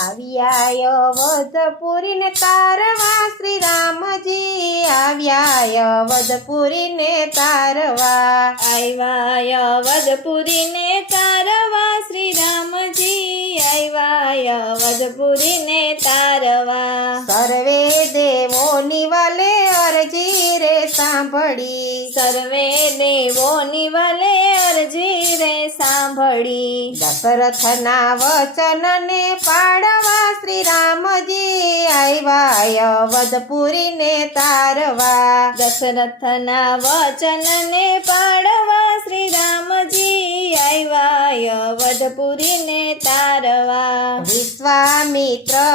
આવ્યા અવધપુરીને તારવા શ્રી રામજી આવ્યા અવધપુરીને તારવા આવ્યા અવધપુરીને તારવા શ્રી રામજી આવ્યા અવધપુરીને તારવા સર્વે દેવોની વાલે અરજી રે સાંભળી સર્વે દેવોની વાલે અરજી રે સાંભળી દશરથના વચનને પાડવા શ્રી રામજી આવ્યા અવધપુરીને તારવા દશરથના વચનને પાડવા શ્રી રામજી આવ્યા અવધપુરીને તારવા વિશ્વામિત્રએ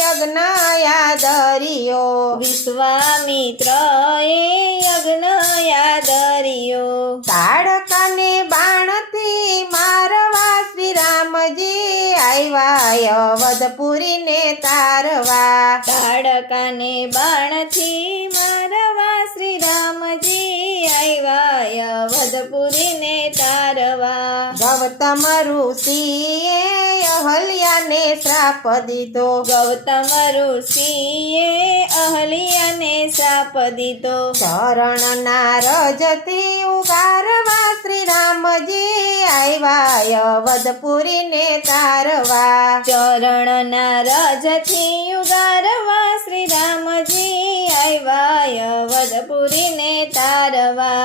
યજ્ઞ યાદરિયો વિશ્વામિત્રએ યજ્ઞ યાદરિયો તાડકાને બાણથી મારવા શ્રી રામજી આવ્યા અવધપુરીને તારવા તાડકાને બાણથી મારવા શ્રી રામજી આવ્યા અવધપુરીને તારવા ગૌતમ ઋષિએ અહલ્યાને શ્રાપ દીધો ગૌતમ ઋષિએ અહલ્યાને શાપ દીધો ચરણના રજથી ઉગારવા શ્રી રામજી આવ્યા અવધપુરીને તારવા ચરણના રજથી ઉગારવા શ્રી રામજી આવ્યા અવધપુરીને તારવા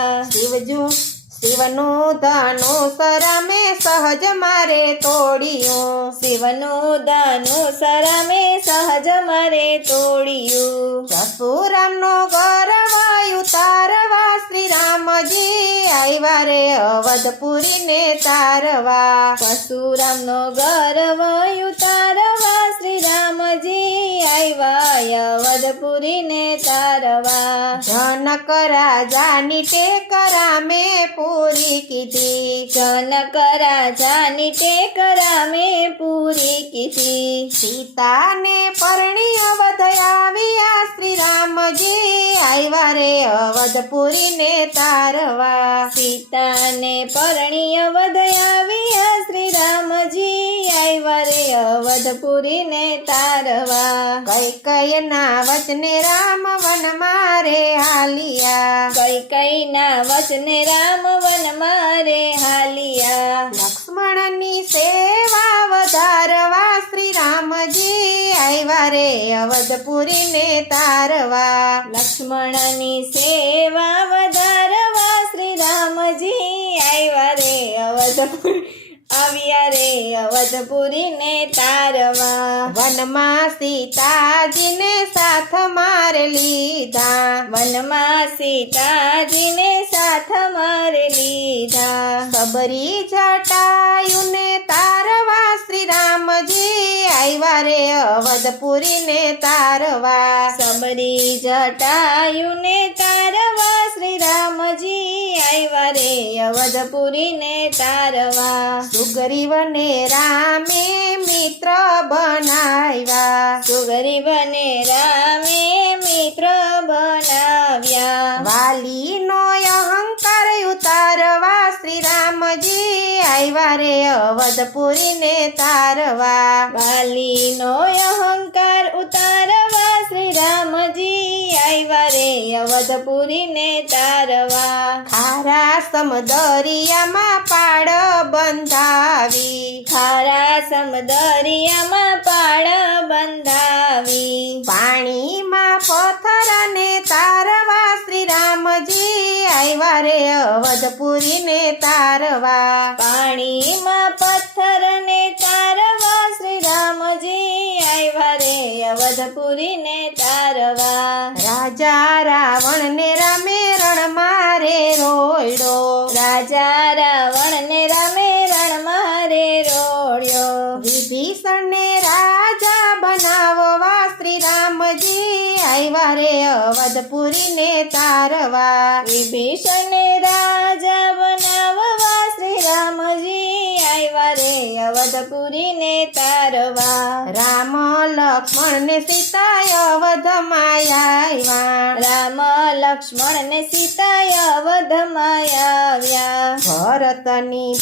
શિવનું ધનુષ રામે સહજ મારે તોડ્યું શિવનું ધનુષ રામે સહજ મારે તોડ્યું પરશુરામનો ગર્વ ઉતારવા શ્રી રામજી આવ્યા રે અવધપુરીને તારવા પરશુરામનો ગર્વ ઉતારવા શ્રી રામજી આવ્યા અવધપુરીને તારવા જનક રાજાની ટેકરામે પૂરી કીધી જનક રાજાની ટેકરામે પૂરી કીધી સીતાને પરણી અવધ આવ્યા શ્રી રામજી આવ્યા રે અવધપુરીને તારવા સીતાને પરણી અવધ આવ્યા શ્રી રામજી આવ્યા રે અવધપુરીને તારવા કૈકેયના વચને રામ વન મારે હાલિયા કૈકેયના વચને રામ વન મારે હાલિયા લક્ષ્મણની સેવા વધારવા શ્રી રામજી આવ્યા રે અવધપુરીને તારવા લક્ષ્મણની સેવા વધારવા શ્રી રામજી આવ્યા રે અવધપુરી આવ્યા રે અવધપુરીને તારવા વનમાં સીતાજીને સાથ મારે લીધા વનમાં સીતાજીને સાથ મારે લીધા સબરી જટાયુને તારવા શ્રી રામજી આવ્યા રે અવધપુરીને તારવા સબરી જટાયુને તારવા શ્રી રામજી આવ્યા રે અવધપુરીને તારવા સુગ્રીવને રામે મિત્ર બનાવ્યા સુગ્રીવને રામે મિત્ર બનાવ્યા વાલીનો અહંકાર ઉતારવા શ્રી રામજી આવ્યા રે અવધપુરીને તારવા વાલીનો અહંકાર ઉતારવા શ્રી રામજી આવ્યા રે અવધપુરીને તારવા ખારા સમદરિયામાં પાડ બંધાવી ખારા સમદરિયામાં પાળ બંધાવી પાણીમાં પથ્થરને તારવા શ્રી રામજી આવ્યા રે અવધપુરીને તારવા પાણીમાં પથ્થરને તારવા શ્રી રામજી આવ્યા રે અવધપુરીને તારવા રાજા રાવણને રામે રણ મારે રોયડો રાજા રાવણને રામે રણ મારે રોડ્યો વિભીષણને રાજા બનાવવા શ્રી રામજી આવ્યા રે અવધપુરીને તારવા વિભીષણને રાજા બનાવવા શ્રી રામજી આવ્યા રે અવધપુરીને તારવા રામ લક્ષ્મણને સીતા અવધમાં આવ્યા રામ લક્ષ્મણને સીતા અવધમાં આવ્યા ભરતની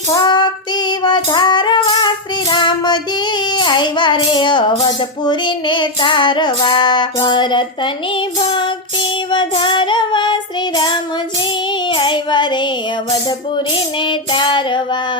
ભક્તિ વધારવા શ્રી રામ આવ્યા રે અવધપુરીને તારવા ભરતની ભક્તિ વધારવા શ્રી રામજી આવ્યા રે અવધપુરીને તારવા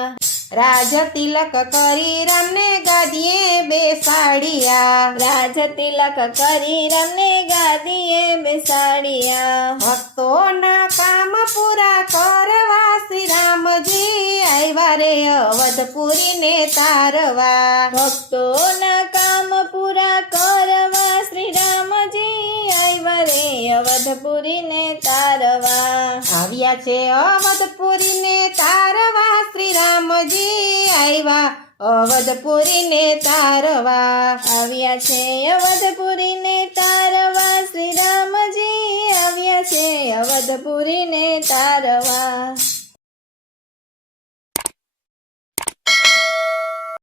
રાજ તિલક કરી રામને ગાદીએ બેસાડ્યા રાજ તિલક કરી રામને ગાદીએ બેસાડ્યા ભક્તોના કામ પૂરા કરવા શ્રી રામજી આવ્યા રે અવધપુરીને તારવા ભક્તોના કામ પૂરા કરવા શ્રી રામજી આવ્યા રે અવધપુરીને તારવા આવ્યા છે અવધપુરીને તારવા શ્રી રામજી આવ્યા અવધપુરીને તારવા આવ્યા છે અવધપુરીને તારવા શ્રી રામજી આવ્યા છે અવધપુરીને તારવા